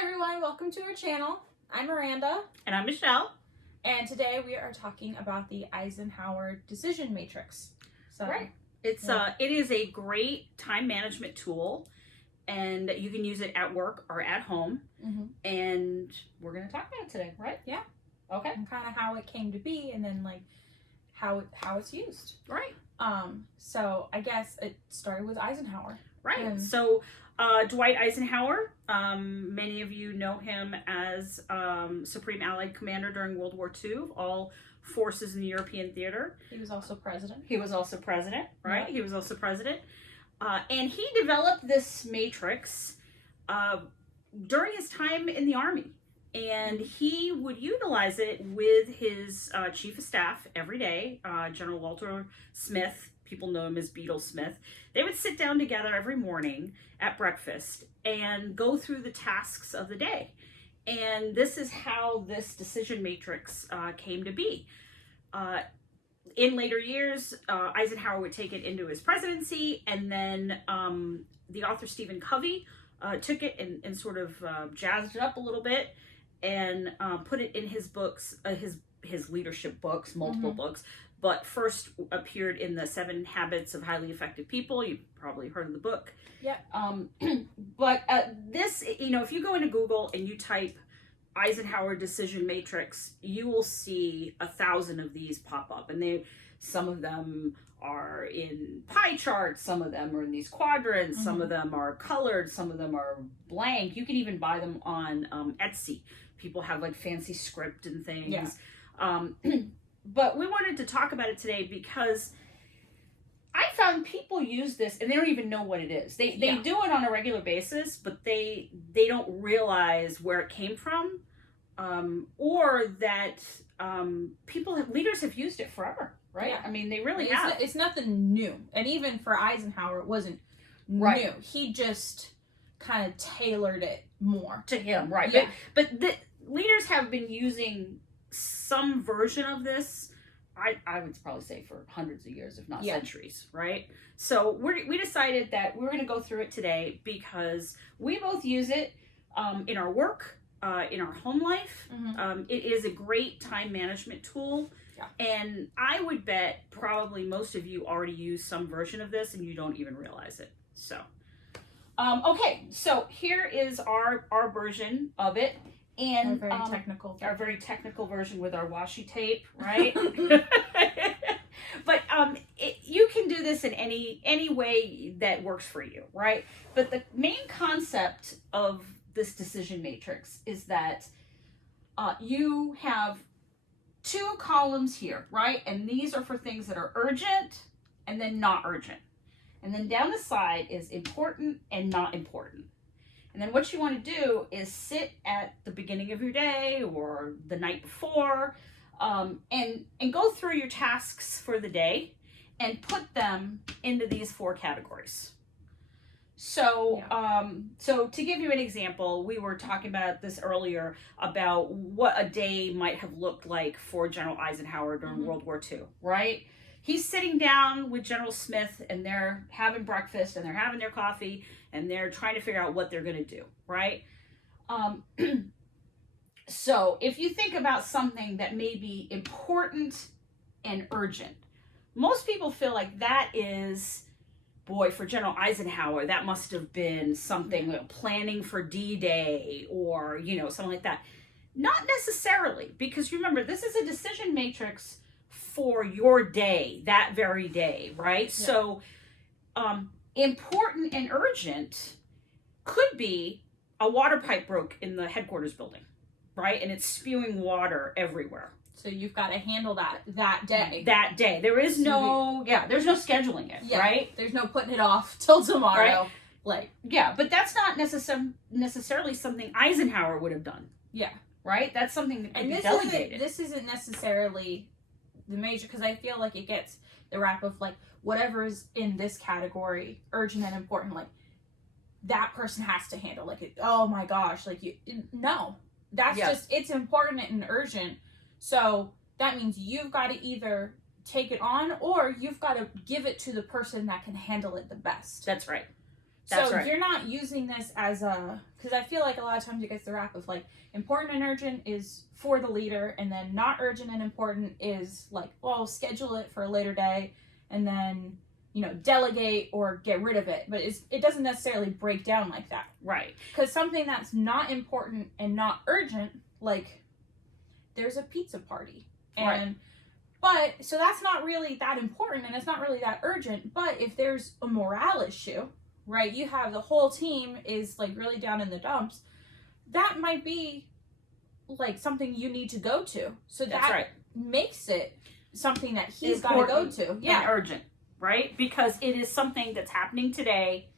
Hi everyone, welcome to our channel. I'm Miranda. And I'm Michelle. And today we are talking about the Eisenhower Decision Matrix. So, right. It is a great time management tool, and you can use it at work or at home. Mm-hmm. And we're going to talk about it today, right? Yeah. Okay. And kind of how it came to be, and then like how it's used. Right. So I guess it started with Eisenhower. Right. So Dwight Eisenhower, many of you know him as Supreme Allied Commander during World War II, all forces in the European theater. He was also president. Right? Yeah. He was also president. And he developed this matrix during his time in the Army. And he would utilize it with his chief of staff every day, General Walter Smith. People know him as Beetle Smith. They would sit down together every morning at breakfast and go through the tasks of the day. And this is how this decision matrix came to be. In later years, Eisenhower would take it into his presidency, and then the author Stephen Covey took it and sort of jazzed it up a little bit and put it in his books, his leadership books, multiple books, but first appeared in the 7 Habits of Highly Effective People. You've probably heard of the book. Yeah. But this, if you go into Google and you type Eisenhower Decision Matrix, you will see 1,000 of these pop up, and some of them are in pie charts, some of them are in these quadrants, some of them are colored, some of them are blank. You can even buy them on Etsy. People have like fancy script and things. Yeah. But we wanted to talk about it today because I found people use this and they don't even know what it is. They do it on a regular basis, but they don't realize where it came from, or that leaders have used it forever, right? Yeah. I mean, they really have. It's nothing new. And even for Eisenhower, it wasn't new. He just kind of tailored it more to him, right? Yeah. But the leaders have been using some version of this, I would probably say, for hundreds of years, if not centuries, right? So we decided that we're going to go through it today because we both use it in our work, in our home life. It is a great time management tool. Yeah. And I would bet probably most of you already use some version of this and you don't even realize it. So, okay, so here is our version of it. And our very technical version with our washi tape, right? But you can do this in any way that works for you, right? But the main concept of this decision matrix is that you have 2 columns here, right? And these are for things that are urgent and then not urgent. And then down the side is important and not important. And then what you want to do is sit at the beginning of your day or the night before and go through your tasks for the day and put them into these 4 categories. So, so to give you an example, we were talking about this earlier about what a day might have looked like for General Eisenhower during World War II, right? He's sitting down with General Smith and they're having breakfast and they're having their coffee and they're trying to figure out what they're going to do, right? So if you think about something that may be important and urgent, most people feel like that is, boy, for General Eisenhower, that must have been something, planning for D-Day or, something like that. Not necessarily, because remember, this is a decision matrix for your day, that very day, right? Yeah. So, important and urgent could be a water pipe broke in the headquarters building, right? And it's spewing water everywhere. So you've got to handle that day. That day. There is there's no scheduling it, right? There's no putting it off till tomorrow. Right? But that's not necessarily something Eisenhower would have done. Yeah. Right? That's something that could be delegated. This isn't necessarily the major, because I feel like it gets the rap of like whatever is in this category, urgent and important, like that person has to handle, like, oh my gosh, like that's just, it's important and urgent. So that means you've got to either take it on or you've got to give it to the person that can handle it the best. That's right. That's so right. you're not using this as a, because I feel like a lot of times it gets the rap of like important and urgent is for the leader, and then not urgent and important is like, well, schedule it for a later day, and then delegate or get rid of it. But it doesn't necessarily break down like that, Right. because something that's not important and not urgent, like there's a pizza party, and Right. but so that's not really that important and it's not really that urgent. But if there's a morale issue, right, you have the whole team is like really down in the dumps, that might be like something you need to go to. So That's that right. makes it something that he's got to go to. And urgent, right? Because it is something that's happening today,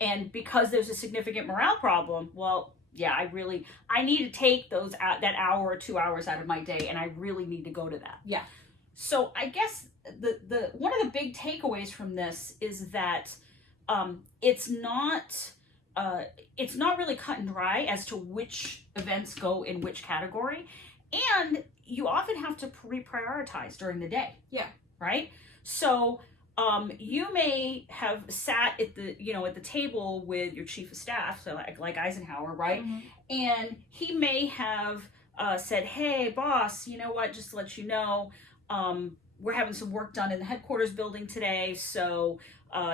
and because there's a significant morale problem, well, yeah, I need to take that hour or 2 hours out of my day, and I really need to go to that. Yeah. So I guess the one of the big takeaways from this is that it's not really cut and dry as to which events go in which category, and you often have to reprioritize during the day. Yeah. Right. So you may have sat at the table with your chief of staff, so like Eisenhower, right? Mm-hmm. And he may have said, "Hey, boss, you know what? Just to let you know, we're having some work done in the headquarters building today, so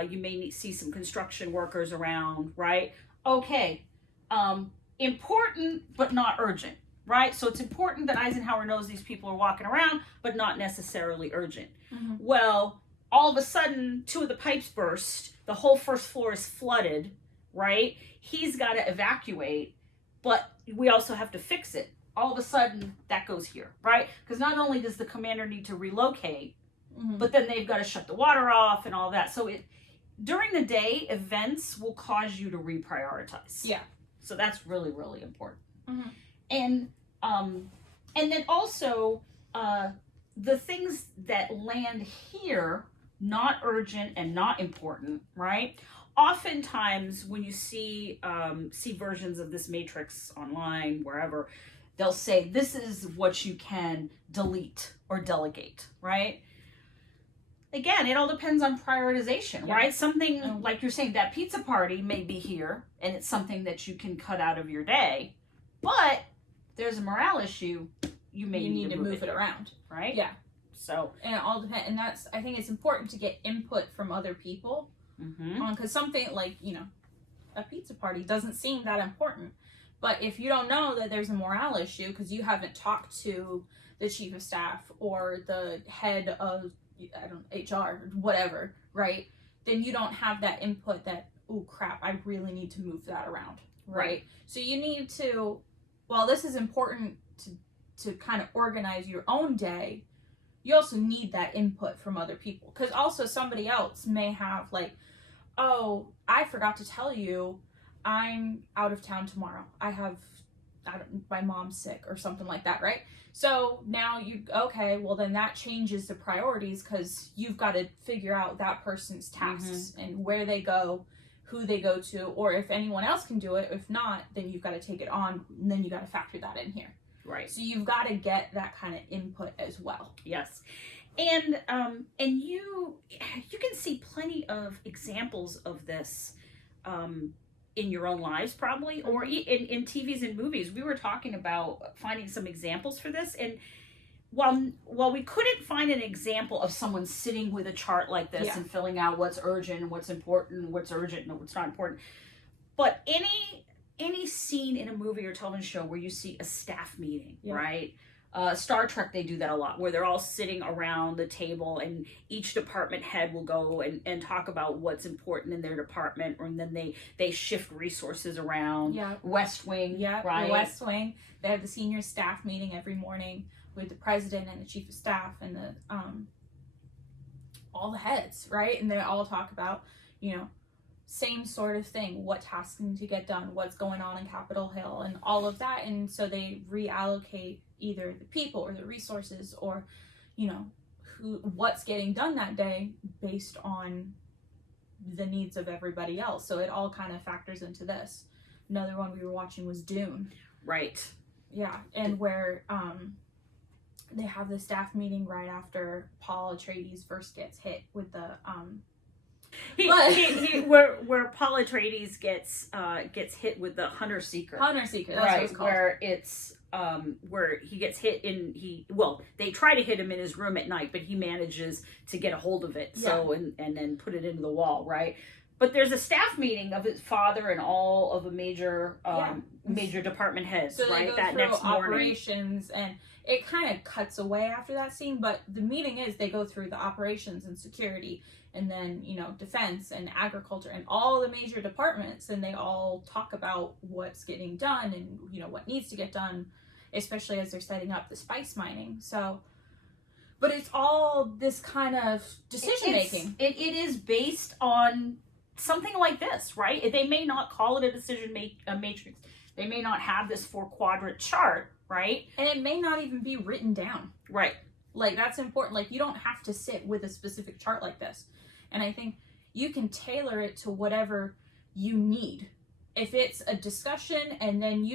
you may see some construction workers around, right? Okay, important but not urgent, right? So it's important that Eisenhower knows these people are walking around, but not necessarily urgent. Mm-hmm. Well, all of a sudden, 2 of the pipes burst, the whole first floor is flooded, right? He's got to evacuate, but we also have to fix it. All of a sudden, that goes here, right? Because not only does the commander need to relocate, Mm-hmm. but then they've got to shut the water off and all that. So during the day, events will cause you to reprioritize. Yeah. So that's really, really important. Mm-hmm. And then also the things that land here, not urgent and not important, right? Oftentimes when you see versions of this matrix online, wherever, they'll say this is what you can delete or delegate, right? Again, it all depends on prioritization, right? Something like you're saying, that pizza party may be here and it's something that you can cut out of your day, but there's a morale issue, you need to move it around, right? Yeah. So, and it all depends, and I think it's important to get input from other people, because something like a pizza party doesn't seem that important, but if you don't know that there's a morale issue because you haven't talked to the chief of staff or the head of HR, whatever, right? Then you don't have that input that, oh crap, I really need to move that around, right? So you need to, while this is important to kind of organize your own day, you also need that input from other people, because also somebody else may have like, oh, I forgot to tell you, I'm out of town tomorrow. My mom's sick or something like that, right? So now well then that changes the priorities, because you've got to figure out that person's tasks and where they go, who they go to, or if anyone else can do it. If not, then you've got to take it on, and then you got to factor that in here. Right. So you've got to get that kind of input as well. Yes. And you can see plenty of examples of this in your own lives, probably, or in TVs and movies. We were talking about finding some examples for this, and while we couldn't find an example of someone sitting with a chart like this and filling out what's urgent and what's important, what's urgent and what's not important, but any scene in a movie or television show where you see a staff meeting, right? Star Trek, they do that a lot, where they're all sitting around the table and each department head will go and talk about what's important in their department, and then they shift resources around. West Wing, right? The West Wing, they have the senior staff meeting every morning with the president and the chief of staff and the all the heads, right? And they all talk about, same sort of thing, what tasks need to get done, what's going on in Capitol Hill, and all of that. And so they reallocate either the people or the resources or, what's getting done that day based on the needs of everybody else. So it all kind of factors into this. Another one we were watching was Dune. Right. Yeah, and where they have the staff meeting right after Paul Atreides first gets hit with the Where Paul Atreides gets hit with the hunter seeker. Hunter seeker, that's what it's called. Where it's where he gets hit they try to hit him in his room at night, but he manages to get a hold of it, and then put it into the wall, right? But there's a staff meeting of his father and all of the major department heads, so right? They go that through next morning. Operations, and it kind of cuts away after that scene, but the meeting is they go through the operations and security, and then, defense and agriculture and all the major departments, and they all talk about what's getting done and, what needs to get done, especially as they're setting up the spice mining. So, but it's all this kind of decision making. It is based on something like this, right? They may not call it a decision matrix. They may not have this 4-quadrant chart, right? And it may not even be written down. Right. Like, that's important. Like, you don't have to sit with a specific chart like this. And I think you can tailor it to whatever you need. If it's a discussion and then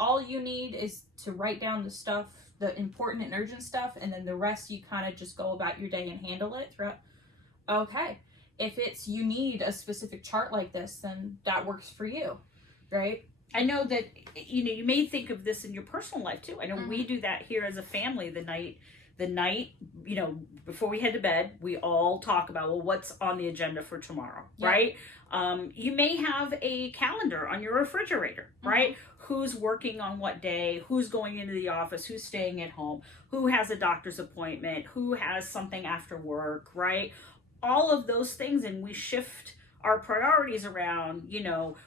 all you need is to write down the stuff, the important and urgent stuff, and then the rest you kind of just go about your day and handle it throughout. Okay. If you need a specific chart like this, then that works for you, right? I know that, you may think of this in your personal life too. I know we do that here as a family. The night, before we head to bed, we all talk about, what's on the agenda for tomorrow, right? You may have a calendar on your refrigerator, right? Who's working on what day, who's going into the office, who's staying at home, who has a doctor's appointment, who has something after work, right? All of those things, and we shift our priorities around,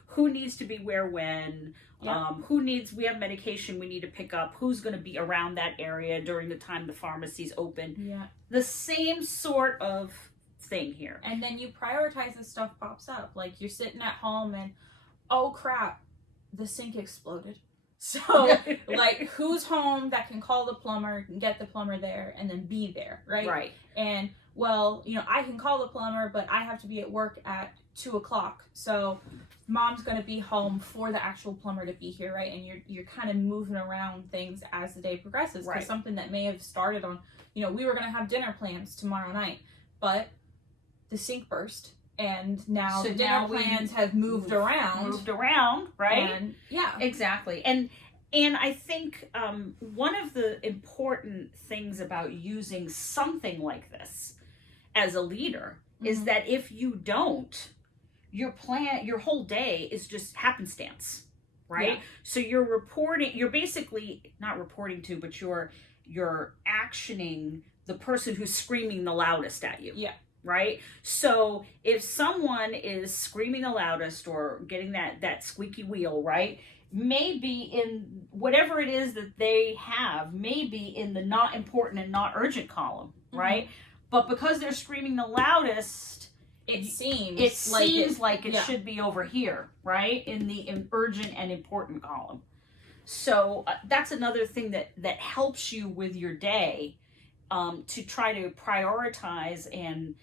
who needs to be where when, we have medication we need to pick up, who's going to be around that area during the time the pharmacy's open. Yeah. The same sort of thing here. And then you prioritize as stuff pops up. Like, you're sitting at home and, oh crap, the sink exploded. So, like, who's home that can call the plumber and get the plumber there and then be there, right? Right. And, well, I can call the plumber, but I have to be at work at 2:00. So mom's going to be home for the actual plumber to be here, right? And you're kind of moving around things as the day progresses. Because something that may have started on, we were going to have dinner plans tomorrow night, but the sink burst. And now the dinner plans have moved around, right? And, yeah. Exactly. And I think one of the important things about using something like this as a leader is that if you don't, your whole day is just happenstance, right? Yeah. So you're basically not reporting to, but you're actioning the person who's screaming the loudest at you. Yeah. Right? So if someone is screaming the loudest or getting that squeaky wheel, right, maybe in whatever it is that they have, maybe in the not important and not urgent column, right? But because they're screaming the loudest, it seems like it should be over here, right, in the urgent and important column. So that's another thing that helps you with your day, to try to prioritize and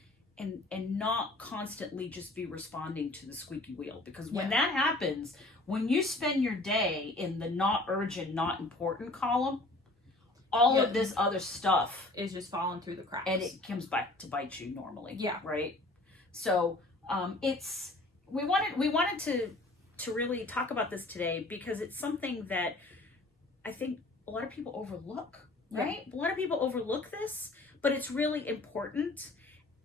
not constantly just be responding to the squeaky wheel. Because when that happens, when you spend your day in the not urgent, not important column, all of this other stuff is just falling through the cracks. And it comes back to bite you normally. Yeah. Right? So we wanted to really talk about this today because it's something that I think a lot of people overlook, right? A lot of people overlook this, but it's really important.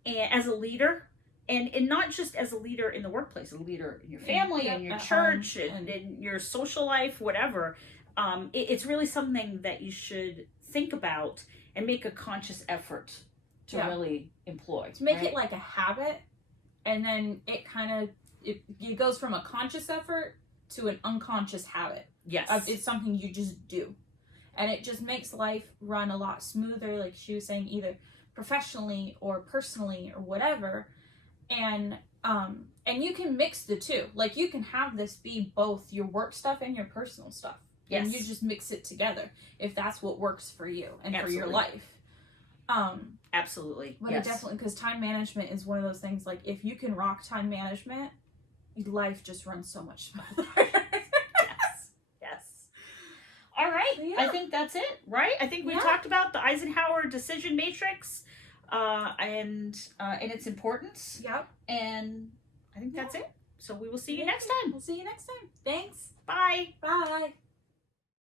And as a leader, and not just as a leader in the workplace, a leader in your family, and your church, and in your social life, whatever. It's really something that you should think about and make a conscious effort to really employ. To make it like a habit, and then it goes from a conscious effort to an unconscious habit. Yes. It's something you just do. And it just makes life run a lot smoother, like she was saying, either professionally or personally or whatever. And you can mix the two. Like, you can have this be both your work stuff and your personal stuff. Yes. And you just mix it together if that's what works for you and for your life. Absolutely. But it definitely, because time management is one of those things, like, if you can rock time management, life just runs so much smoother. Yes. All right. Yeah. I think that's it, right? I think we talked about the Eisenhower decision matrix. and its importance. Yep. And I think that's it. So we will see you Yeah. next time. We'll see you next time. Thanks. Bye. Bye.